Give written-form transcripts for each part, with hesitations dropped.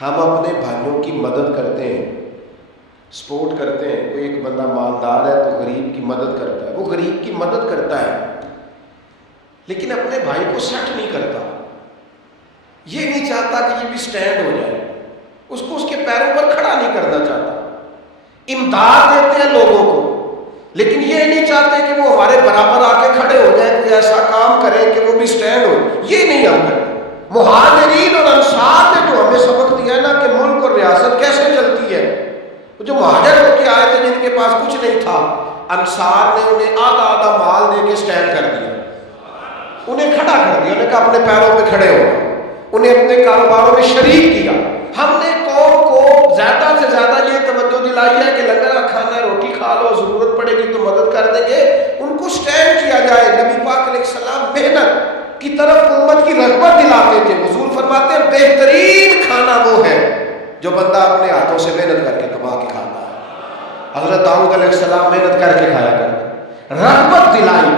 ہم اپنے بھائیوں کی مدد کرتے ہیں، سپورٹ کرتے ہیں. کوئی ایک بندہ مالدار ہے تو غریب کی مدد کرتا ہے، وہ غریب کی مدد کرتا ہے، لیکن اپنے بھائی کو سٹ نہیں کرتا. یہ نہیں چاہتا کہ یہ بھی سٹینڈ ہو جائے، اس کو اس کے پیروں پر کھڑا نہیں کرنا چاہتا. امداد دیتے ہیں لوگوں کو، لیکن یہ نہیں چاہتے کہ وہ ہمارے برابر آ کے کھڑے ہو جائیں، کوئی ایسا کام کرے کہ وہ بھی سٹینڈ ہو. یہ نہیں ہم کرتے. مہاجرین اور انصار نے جو ہمیں سبق دیا ہے نا کہ ملک اور ریاست کیسے چلتی ہے، جو مہاجر ہو کے آئے تھے جن کے پاس کچھ نہیں تھا، انصار نے انہیں آدھا آدھا مال دے کے سٹینڈ کر دیا، انہیں کھڑا کر دیا. انہیں کہا اپنے پیروں پہ کھڑے ہو، انہیں اپنے کاروباروں میں شریک کیا. ہم نے قوم کو زیادہ سے زیادہ یہ توجہ دلائی ہے کہ لنگر کھانا ہے، روٹی کھا لو، ضرورت پڑے گی تو مدد کر دیں گے. ان کو سٹینڈ کیا جائے. نبی پاک علیہ السلام محنت کی طرف امت کی رغبت دلاتے تھے. حضور فرماتے ہیں بہترین کھانا وہ ہے جو بندہ اپنے ہاتھوں سے محنت کر کے کما کے کھاتا ہے. حضرت داؤد علیہ السلام محنت کر کے کھایا کرتے. رغبت دلائی.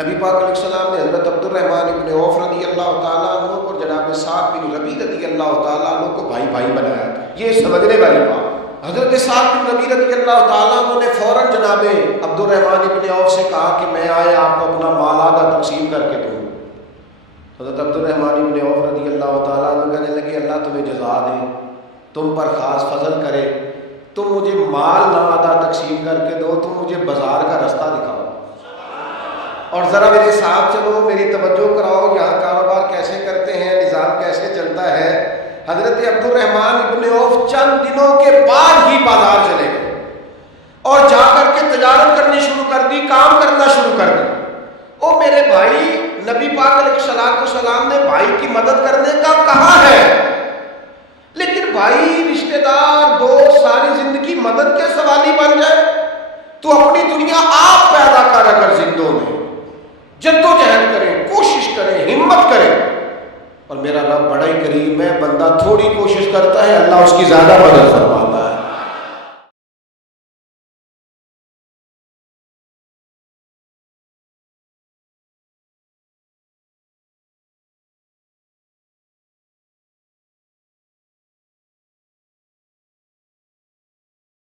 نبی پاک علیہ السلام نے حضرت عبد الرحمن ابن عوف رضی اللہ تعالیٰ عنہ اور جناب سعد بن ربیع رضی اللہ تعالیٰ عنہ کو بھائی بھائی بنایا. یہ سمجھنے والی بات. حضرت سعد بن ربیع رضی اللہ تعالیٰ عنہ نے فوراً جناب عبد الرحمن ابن عوف سے کہا کہ میں آئے آپ کو اپنا مال آدھا تقسیم کر کے دوں. حضرت عبد الرحمن ابن عوف رضی اللہ تعالیٰ عنہ کہنے لگے اللہ تمہیں جزا دے، تم پر خاص فضل کرے، تم مجھے مال نہ آدھا تقسیم کر کے دو، تم مجھے بازار کا رستہ دکھاؤ اور ذرا میرے ساتھ چلو، میری توجہ کراؤ، یہاں کاروبار کیسے کرتے ہیں، نظام کیسے چلتا ہے. حضرت عبد الرحمن ابن عوف چند دنوں کے بعد ہی بازار چلے گئے اور جا کر کے تجارت کرنی شروع کر دی، کام کرنا شروع کر دی. او میرے بھائی، نبی پاک علیہ السلام نے بھائی کی مدد کرنے کا کہا ہے، لیکن بھائی، رشتہ دار، دوست ساری زندگی مدد کے سوالی بن جائے تو اپنی دنیا آپ پیدا کر. اگر زندوں میں جدوجہد کریں، کوشش کریں، ہمت کریں. اور میرا رب بڑا ہی کریم ہے، بندہ تھوڑی کوشش کرتا ہے اللہ اس کی زیادہ مدد فرماتا ہے.